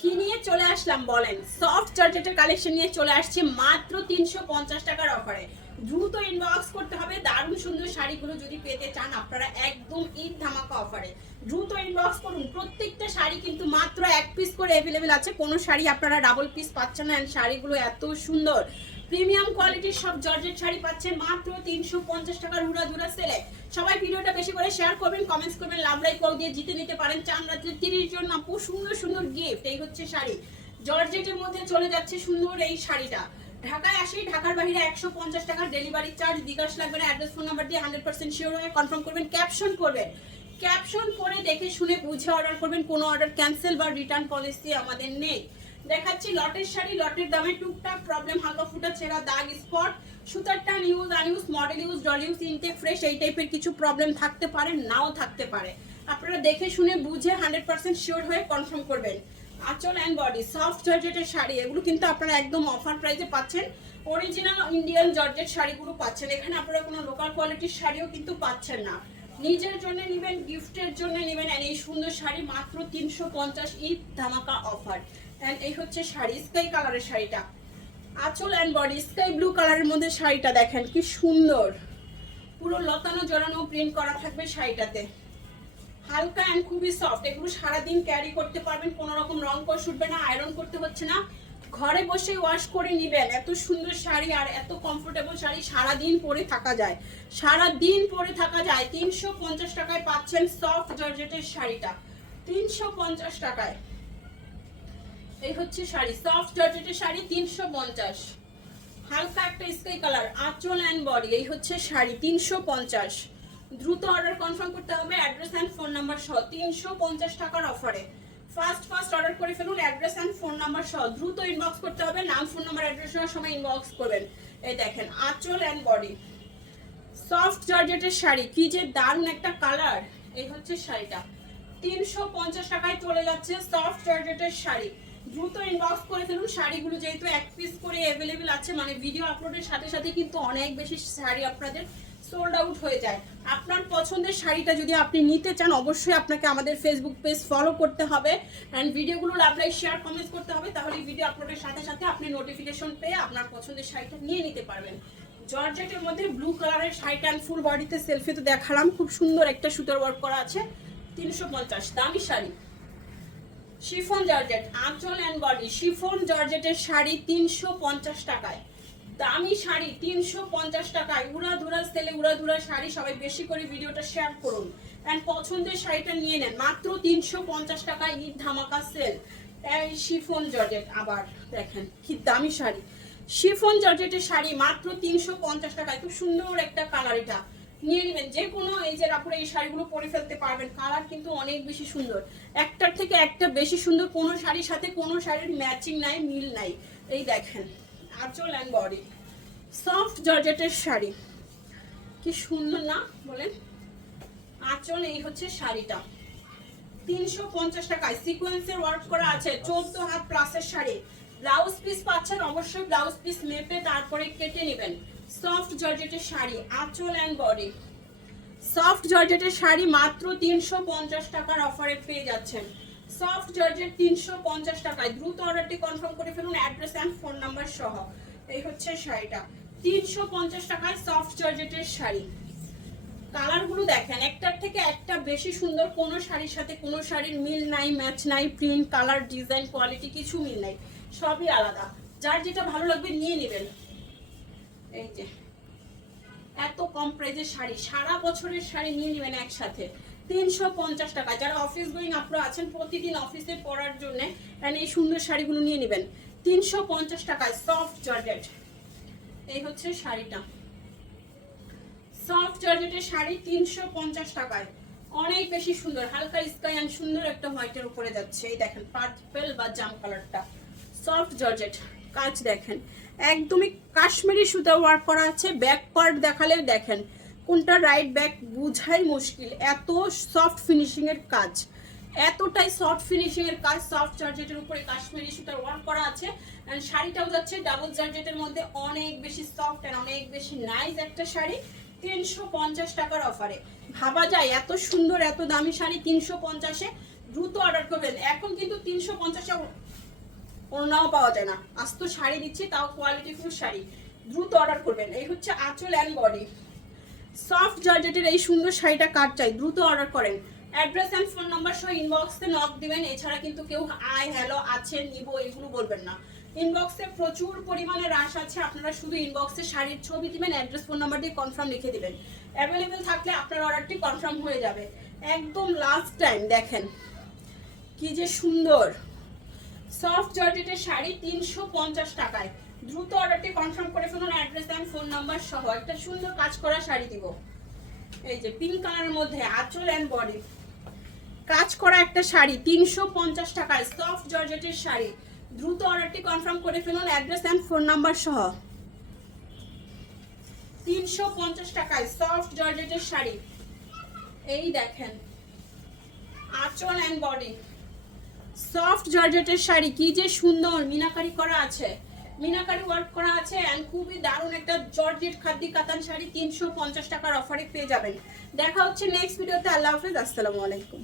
কি নিয়ে চলে আসলাম বলেন? সফট জর্জেটের কালেকশন নিয়ে চলে আসছে মাত্র তিনশো পঞ্চাশ টাকার অফারে দ্রুত ইনবক্স করতে হবে, দারুণ সুন্দর শাড়িগুলো যদি পেতে চান আপনারা একদম ঈদ ধামাকা অফারে দ্রুত ইনবক্স করুন, প্রত্যেকটা শাড়ি কিন্তু মাত্র এক পিস করে অ্যাভেলেবেল আছে। কোনো শাড়ি আপনারা ডাবল পিস পাচ্ছেন না শাড়িগুলো এত সুন্দর। প্রিমিয়াম কোয়ালিটির সব জর্জেট শাড়ি পাচ্ছেন মাত্র তিনশো পঞ্চাশ টাকার উড়া ধুরা সেলে সবাই ভিডিওটা বেশি করে শেয়ার করবেন কমেন্টস করবেন, লাভ লাইক করে দিয়ে জিতে নিতে পারেন। চান তিরিশ জন আপু সুন্দর সুন্দর গিফট এই হচ্ছে শাড়ি। জর্জেটের মধ্যে চলে যাচ্ছে সুন্দর এই শাড়িটা। ঢাকায় আসি, ঢাকার বাইরে একশো পঞ্চাশ টাকার ডেলিভারি চার্জ বিকাশ লাগবে না অ্যাড্রেস ফোন নাম্বার দিয়ে হান্ড্রেড পার্সেন্ট শিওর হয়ে কনফার্ম করবেন ক্যাপশন করবেন। ক্যাপশন করে দেখে শুনে বুঝে অর্ডার করবেন, কোনো অর্ডার ক্যান্সেল বা রিটার্ন পলিসি আমাদের নেই। দেখাচ্ছি লটের শাড়ি, লটের দামে টুকটাক প্রবলেম হালকা ফুটা ছেঁড়া দাগ স্পট সুতার টান ইউজ আনইউজ মডেল ইউজ ডল ইউজ ইনটেক ফ্রেশ এই টাইপের কিছু প্রবলেম থাকতে পারে, নাও থাকতে পারে। আপনারা দেখে শুনে বুঝে হান্ড্রেড পার্সেন্ট শিওর হয়ে কনফার্ম করবেন। আঁচল অ্যান্ড বডি সফট জর্জেটের শাড়ি, এগুলো কিন্তু আপনারা একদম অফার প্রাইসে পাচ্ছেন। অরিজিনাল ইন্ডিয়ান জর্জেট শাড়িগুলো পাচ্ছেন। এখানে আপনারা কোনো লোকাল কোয়ালিটির শাড়িও কিন্তু পাচ্ছেন না। নিজের জন্য নেবেন গিফটের জন্য নেবেন এই সুন্দর শাড়ি মাত্র তিনশো পঞ্চাশ ঈদ ধামাকা অফার অ্যান্ড এই হচ্ছে শাড়ি স্কাই কালারের শাড়িটা। আঁচল অ্যান্ড বডি স্কাই ব্লু কালারের মধ্যে শাড়িটা দেখেন, কি সুন্দর। পুরো লতানো, জড়ানো প্রিন্ট করা থাকবে শাড়িটাতে। হালকা অ্যান্ড খুবই সফট এগুলো সারাদিন ক্যারি করতে পারবেন, কোনো রকম রং কর শুটবে না আয়রন করতে হচ্ছে না। ঘরে বসে ওয়াশ করে নিবেন, এত সুন্দর শাড়ি আর এত কমফোর্টেবল শাড়ি সারাদিন পরে থাকা যায়। সারাদিন পরে থাকা যায়, তিনশো পঞ্চাশ টাকায় পাচ্ছেন সফট জর্জেটের শাড়িটা। তিনশো পঞ্চাশ টাকায়। এই হচ্ছে শাড়ি সফট জর্জেটের শাড়ি, তিনশো পঞ্চাশ। হালকা একটা স্কাই কালার আঁচল অ্যান্ড বডি এই হচ্ছে শাড়ি, তিনশো পঞ্চাশ। দ্রুত অর্ডার কনফার্ম করতে হবে অ্যাড্রেস অ্যান্ড ফোন নাম্বার সহ, তিনশো পঞ্চাশ টাকার অফারে ফার্স্ট ফার্স্ট অর্ডার করে ফেলুন অ্যাড্রেস অ্যান্ড ফোন নাম্বার সহ, দ্রুত ইনবক্স করতে হবে, নাম ফোন নাম্বার অ্যাড্রেস সহ সময় ইনবক্স করবেন। এই দেখেন, আঁচল অ্যান্ড বডি সফট জর্জেটের শাড়ি, কি যে দারুণ একটা কালার এই হচ্ছে শাড়িটা। তিনশো পঞ্চাশ টাকায় চলে যাচ্ছে সফট জর্জেটের শাড়ি। দ্রুত ইনবক্স করে ফেলুন। শাড়িগুলো যেহেতু এক পিস করে অ্যাভেলেবেল আছে মানে ভিডিও আপলোডের সাথে সাথে কিন্তু অনেক বেশি শাড়ি আপনাদের সোল্ড আউট হয়ে যায়। আপনার পছন্দের শাড়িটা যদি আপনি নিতে চান, অবশ্যই আপনাকে আমাদের ফেসবুক পেজ ফলো করতে হবে। অ্যান্ড ভিডিওগুলো লাইক শেয়ার কমেন্ট করতে হবে। তাহলে ভিডিও আপলোডের সাথে সাথে আপনি নোটিফিকেশন পেয়ে আপনার পছন্দের শাড়িটা নিয়ে নিতে পারবেন। জর্জেটের মধ্যে ব্লু কালারের শাড়িটা অ্যান্ড ফুল বডিতে সেলফি তো দেখালাম। খুব সুন্দর একটা সুতার ওয়ার্ক করা আছে। তিনশো পঞ্চাশ, দামি শাড়ি। শিফন জর্জেট আঁচল অ্যান্ড বডি শিফন জর্জেটের শাড়ি তিনশো পঞ্চাশ টাকায়। দামি শাড়ি তিনশো পঞ্চাশ টাকায়। উড়া ধুরা সেলে উড়া ধুরা শাড়ি, সবাই বেশি করে ভিডিওটা শেয়ার করুন। অ্যান্ড পছন্দের শাড়িটা নিয়ে নেন, মাত্র তিনশো পঞ্চাশ টাকায় ঈদ ধামাকা সেল এই শিফন জর্জেট, আবার দেখেন কি দামি শাড়ি। শিফন জর্জেটের শাড়ি মাত্র তিনশো পঞ্চাশ টাকায়, খুব সুন্দর একটা কালার এটা। নিয়ে নেবেন, যে কোনো এই যে এই শাড়িগুলো পরে ফেলতে পারবেন, কালার কিন্তু অনেক বেশি সুন্দর। একটার থেকে একটা বেশি সুন্দর, কোনো শাড়ির সাথে কোনো শাড়ির ম্যাচিং নাই, মিল নাই। এই দেখেন, আঁচল অ্যান্ড বডি সফট জর্জেটের শাড়ি। কি সুন্দর না, বলেন? আঁচল এই হচ্ছে শাড়িটা। তিনশো পঞ্চাশ টাকায় সিকোয়েন্সের ওয়ার্ক করা আছে, চোদ্দ হাত প্লাসের শাড়ি। ব্লাউজ পিস পাচ্ছেন, অবশ্যই ব্লাউজ পিস মেপে তারপরে কেটে নেবেন। সফট জর্জেটের শাড়ি, আঁচল অ্যান্ড বডি সফট জর্জেটের শাড়ি মাত্র তিনশো পঞ্চাশ টাকার অফারে পেয়ে যাচ্ছেন। সফট জর্জেট তিনশো পঞ্চাশ টাকায়। দ্রুত অর্ডারটি কনফার্ম করে ফেলুন অ্যাড্রেস অ্যান্ড ফোন নাম্বার সহ। এই হচ্ছে শাড়িটা। তিনশো পঞ্চাশ টাকায় সফট জর্জেটের শাড়ি। কালারগুলো দেখেন, একটার থেকে একটা বেশি সুন্দর। কোনো শাড়ির সাথে কোনো শাড়ির মিল নাই, ম্যাচ নাই, প্রিন্ট, কালার, ডিজাইন কোয়ালিটি কিছু মিল নাই। সবই আলাদা। যার যেটা ভালো লাগবে নিয়ে নেবেন। এই যে, এত কম প্রাইজের শাড়ি, সারা বছরের শাড়ি নিয়ে নেবেন একসাথে। তিনশো পঞ্চাশ টাকা। যারা অফিস গোয়িং আপনারা আছেন, প্রতিদিন অফিসে পরার জন্য এই সুন্দর শাড়িগুলো নিয়ে নেবেন। তিনশো পঞ্চাশ টাকায় সফট জর্জেট এই হচ্ছে শাড়িটা। সফট জর্জেটের শাড়ি তিনশো পঞ্চাশ টাকায়। অনেক বেশি সুন্দর। হালকা স্কাই অ্যান্ড সুন্দর একটা হোয়াইটের উপরে যাচ্ছে। এই দেখেন পার্পেল বা জাম কালারটা সফট জর্জেট কাজ দেখেন। একদমই কাশ্মীরি সুতা ওয়ার্ক করা আছে ব্যাক পার্ট দেখালে দেখেন। কোনটা রাইট ব্যাক বুঝাই মুশকিল। এত সফট ফিনিশিং এর কাজ। এতটাই সফট ফিনিশিং এর কাজ সফট জর্জেটের উপরে কাশ্মীরি সুতার ওয়ার্ক করা আছে। শাড়িটাও যাচ্ছে ডাবল জর্জেটের মধ্যে। অনেক বেশি সফট এন্ড অনেক বেশি নাইস একটা শাড়ি। তিনশো পঞ্চাশ টাকার অফারে ভাবা যায়, এত সুন্দর, এত দামি শাড়ি তিনশো পঞ্চাশে। দ্রুত অর্ডার করবেন। এখন কিন্তু তিনশো পঞ্চাশটা ওড়নাও পাওয়া যায় না। আজ তো শাড়ি দিচ্ছি তাও কোয়ালিটিফুল শাড়ি। দ্রুত অর্ডার করবেন। এই হচ্ছে আঁচল অ্যান্ড বডি সফট জর্জেটের এই সুন্দর শাড়িটা কাট চাই? দ্রুত অর্ডার করেন। অ্যাড্রেস অ্যান্ড ফোন নাম্বার সহ ইনবক্সে নক দিবেন। এছাড়া কিন্তু কেউ আই হ্যালো আছে, নিব, এগুলো বলবেন না। ইনবক্সে প্রচুর পরিমাণে রাশ আছে। আপনারা শুধু ইনবক্সে শাড়ির ছবি দিবেন অ্যাড্রেস ফোন নাম্বার দিয়ে কনফার্ম লিখে দিবেন। অ্যাভেলেবেল থাকলে আপনার অর্ডারটি কনফার্ম হয়ে যাবে। একদম লাস্ট টাইম দেখেন। কি যে সুন্দর। সফট জর্জেটের শাড়ি তিনশো পঞ্চাশ টাকায়। দ্রুত অর্ডারটি কনফার্ম করে ফেলুন অ্যাড্রেস অ্যান্ড ফোন নাম্বার সহ একটা সুন্দর কাজ করা শাড়ি দিব। এই যে পিঙ্ক কালারের মধ্যে আঁচল অ্যান্ড বডি কাজ করা একটা শাড়ি তিনশো পঞ্চাশ টাকায় সফট জর্জেটের শাড়ি। দ্রুত অর্ডারটি কনফার্ম করে ফেলুন অ্যাড্রেস অ্যান্ড ফোন নাম্বার সহ। তিনশো পঞ্চাশ টাকায় সফট জর্জেটের শাড়ি। এই দেখেন, আঁচল অ্যান্ড বডি সফট জর্জেটের শাড়ি, কি যে সুন্দর, মিনাকারি করা আছে। মিনাকারি ওয়ার্ক করা আছে এন্ড খুবই দারুণ একটা জর্জেট খাদ্দি কাতান শাড়ি, তিনশো পঞ্চাশ টাকার অফারে পেয়ে যাবেন। দেখা হচ্ছে নেক্সট ভিডিওতে আল্লাহ হাফেজ, আসসালামু আলাইকুম।